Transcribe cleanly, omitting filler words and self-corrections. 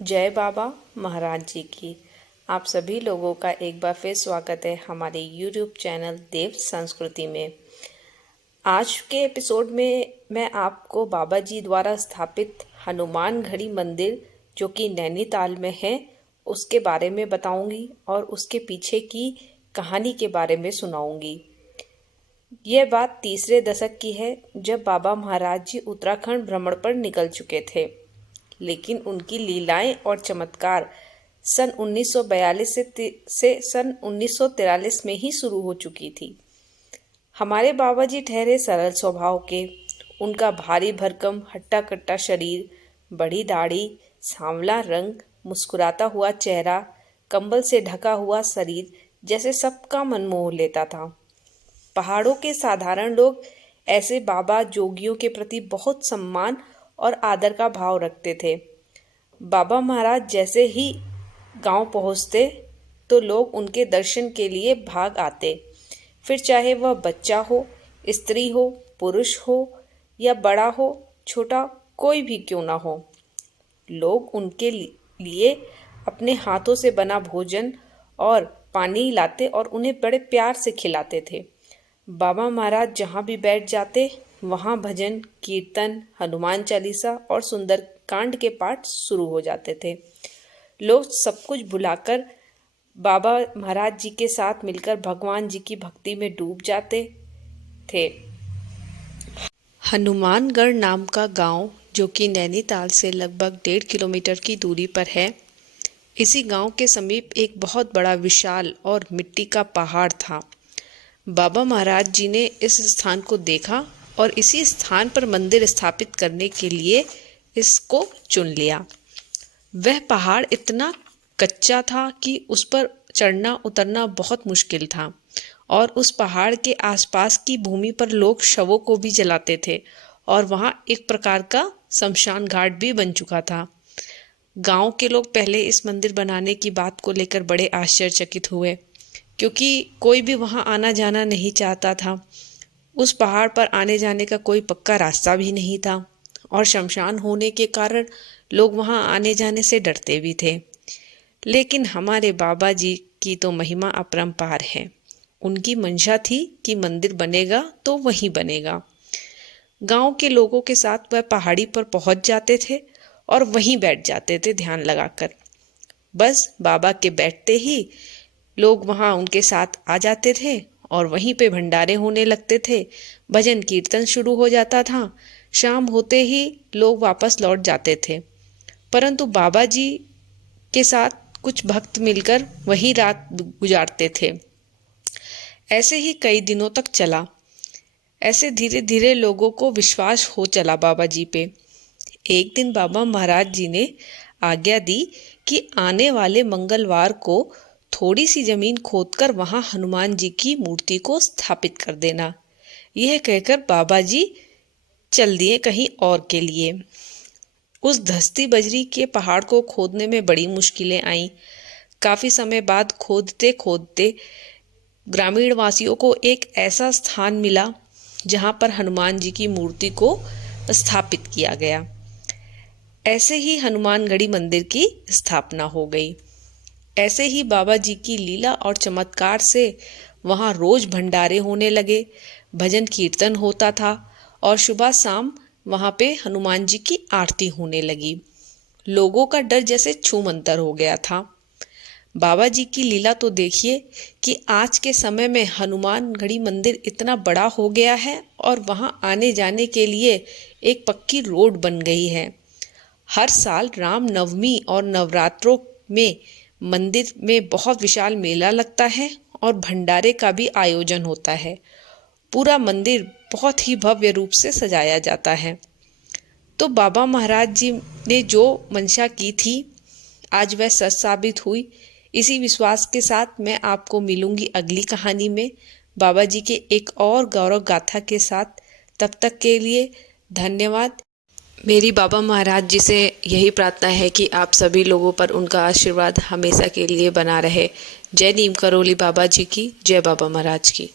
जय बाबा महाराज जी की। आप सभी लोगों का एक बार फिर स्वागत है हमारे यूट्यूब चैनल देव संस्कृति में। आज के एपिसोड में मैं आपको बाबा जी द्वारा स्थापित हनुमान गढ़ी मंदिर जो कि नैनीताल में है उसके बारे में बताऊंगी और उसके पीछे की कहानी के बारे में सुनाऊंगी। यह बात तीसरे दशक की है जब बाबा महाराज जी उत्तराखंड भ्रमण पर निकल चुके थे, लेकिन उनकी लीलाएं और चमत्कार सन 1942 से सन 1943 में ही शुरू हो चुकी थी। हमारे बाबा जी ठहरे सरल स्वभाव के। उनका भारी भरकम हट्टा कट्टा शरीर, बड़ी दाढ़ी, सांवला रंग, मुस्कुराता हुआ चेहरा, कंबल से ढका हुआ शरीर जैसे सबका मन मोह लेता था। पहाड़ों के साधारण लोग ऐसे बाबा जोगियों के प्रति बहुत सम्मान और आदर का भाव रखते थे। बाबा महाराज जैसे ही गांव पहुंचते तो लोग उनके दर्शन के लिए भाग आते, फिर चाहे वह बच्चा हो, स्त्री हो, पुरुष हो या बड़ा हो छोटा, कोई भी क्यों ना हो। लोग उनके लिए अपने हाथों से बना भोजन और पानी लाते और उन्हें बड़े प्यार से खिलाते थे। बाबा महाराज जहाँ भी बैठ जाते वहाँ भजन, कीर्तन, हनुमान चालीसा और सुंदर कांड के पाठ शुरू हो जाते थे। लोग सब कुछ भुलाकर बाबा महाराज जी के साथ मिलकर भगवान जी की भक्ति में डूब जाते थे। हनुमानगढ़ नाम का गांव जो कि नैनीताल से लगभग 1.5 किलोमीटर की दूरी पर है, इसी गांव के समीप एक बहुत बड़ा विशाल और मिट्टी का पहाड़ था। बाबा महाराज जी ने इस स्थान को देखा और इसी स्थान पर मंदिर स्थापित करने के लिए इसको चुन लिया। वह पहाड़ इतना कच्चा था कि उस पर चढ़ना उतरना बहुत मुश्किल था और उस पहाड़ के आसपास की भूमि पर लोग शवों को भी जलाते थे और वहाँ एक प्रकार का शमशान घाट भी बन चुका था। गांव के लोग पहले इस मंदिर बनाने की बात को लेकर बड़े आश्चर्यचकित हुए, क्योंकि कोई भी वहाँ आना जाना नहीं चाहता था। उस पहाड़ पर आने जाने का कोई पक्का रास्ता भी नहीं था और शमशान होने के कारण लोग वहाँ आने जाने से डरते भी थे। लेकिन हमारे बाबा जी की तो महिमा अपरंपार है। उनकी मंशा थी कि मंदिर बनेगा तो वहीं बनेगा। गांव के लोगों के साथ वह पहाड़ी पर पहुंच जाते थे और वहीं बैठ जाते थे ध्यान लगाकर। बस बाबा के बैठते ही लोग वहाँ उनके साथ आ जाते थे और वहीं पे भंडारे होने लगते थे। भजन कीर्तन शुरू हो जाता था। शाम होते ही लोग वापस लौट जाते थे, परंतु बाबा जी के साथ कुछ भक्त मिलकर वहीं रात गुजारते थे। ऐसे ही कई दिनों तक चला। ऐसे धीरे धीरे लोगों को विश्वास हो चला बाबा जी पे। एक दिन बाबा महाराज जी ने आज्ञा दी कि आने वाले मंगलवार को थोड़ी सी जमीन खोदकर वहां हनुमान जी की मूर्ति को स्थापित कर देना। यह कहकर बाबा जी चल दिए कहीं और के लिए। उस धसती बजरी के पहाड़ को खोदने में बड़ी मुश्किलें आईं। काफी समय बाद खोदते खोदते ग्रामीण वासियों को एक ऐसा स्थान मिला जहां पर हनुमान जी की मूर्ति को स्थापित किया गया। ऐसे ही हनुमानगढ़ी मंदिर की स्थापना हो गई। ऐसे ही बाबा जी की लीला और चमत्कार से वहाँ रोज भंडारे होने लगे, भजन कीर्तन होता था और सुबह शाम वहाँ पे हनुमान जी की आरती होने लगी। लोगों का डर जैसे छूमंतर हो गया था। बाबा जी की लीला तो देखिए कि आज के समय में हनुमानगढ़ी मंदिर इतना बड़ा हो गया है और वहाँ आने जाने के लिए एक पक्की रोड बन गई है। हर साल राम नवमी और नवरात्रों में मंदिर में बहुत विशाल मेला लगता है और भंडारे का भी आयोजन होता है। पूरा मंदिर बहुत ही भव्य रूप से सजाया जाता है। तो बाबा महाराज जी ने जो मंशा की थी आज वह सच साबित हुई। इसी विश्वास के साथ मैं आपको मिलूंगी अगली कहानी में बाबा जी के एक और गौरव गाथा के साथ। तब तक के लिए धन्यवाद। मेरी बाबा महाराज जी से यही प्रार्थना है कि आप सभी लोगों पर उनका आशीर्वाद हमेशा के लिए बना रहे। जय नीम करोली बाबा जी की, जय बाबा महाराज की।